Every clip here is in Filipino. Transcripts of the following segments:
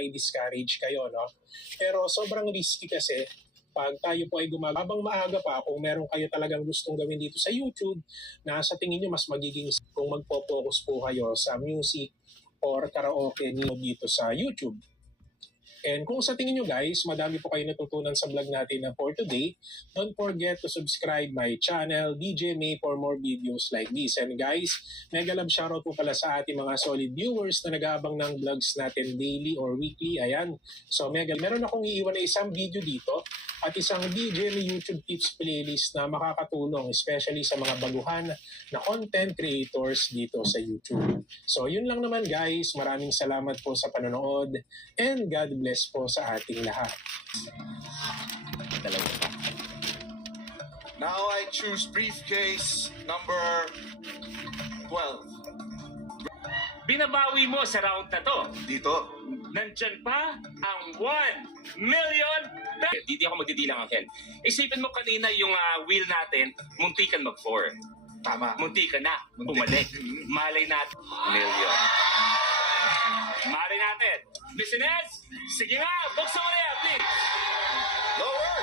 i-discourage kayo, no? Pero sobrang risky kasi pag tayo po ay habang maaga pa, kung meron kayo talagang gustong gawin dito sa YouTube, na sa tingin nyo mas magiging kung magpo-focus po kayo sa music or karaoke niyo dito sa YouTube. And kung sa tingin nyo guys, madami po kayo natutunan sa vlog natin na for today, don't forget to subscribe my channel, DJ May, for more videos like this. And guys, mega love shoutout po pala sa ating mga solid viewers na nag-aabang ng vlogs natin daily or weekly. Ayan. So mega, meron akong iiwan na isang video dito at isang DJ May YouTube tips playlist na makakatulong especially sa mga baguhan na content creators dito sa YouTube. So yun lang naman guys, maraming salamat po sa panonood and God bless po sa ating lahat. Now I choose briefcase number 12. Binabawi mo sa round na to. Dito. Nandyan pa ang 1 million. Hindi ako magdidilang, Angel. Isipin mo kanina yung wheel natin, munti kan mag-4. Tama. Munti ka na, bumalik. Malay natin, million. Malay natin. Business, sige nga, buksan mo na yan, please. Lower.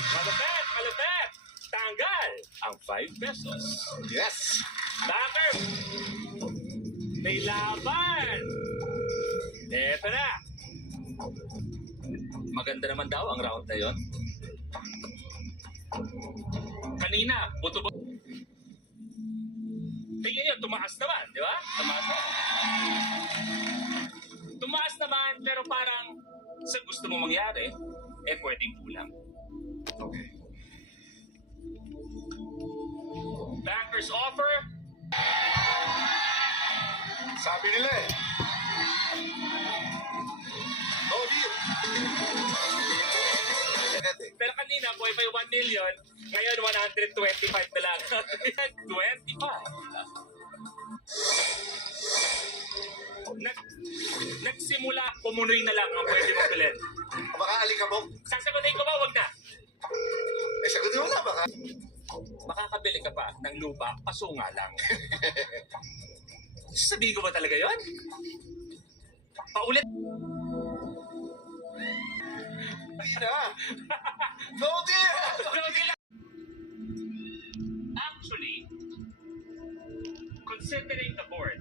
Malupet, malupet. Tanggal ang 5 pesos. Yes. Backer! May laban! Eto na! Maganda naman daw ang round na yon. Kanina, buto-buto. Tingnan nyo, tumaas naman, di ba? Tumaas naman. Tumaas naman, pero parang sa gusto mong mangyari, pwedeng kulang. Okay. Bankers offer. Sabi nila eh. No deal. Pero kanina, buhay pa yung 1 million. Ngayon, 125 na lang. 25. Nagsimula, pumunoy na lang ang pwede mong bilhin. Baka alikabok. Sasagutin ko ba? Wag na. Sagutin mo na baka. Makakabili ka pa ng lupa, kaso nga lang. Sabihin ko ba talaga yon? Paulit. No deal. Actually, considering the board,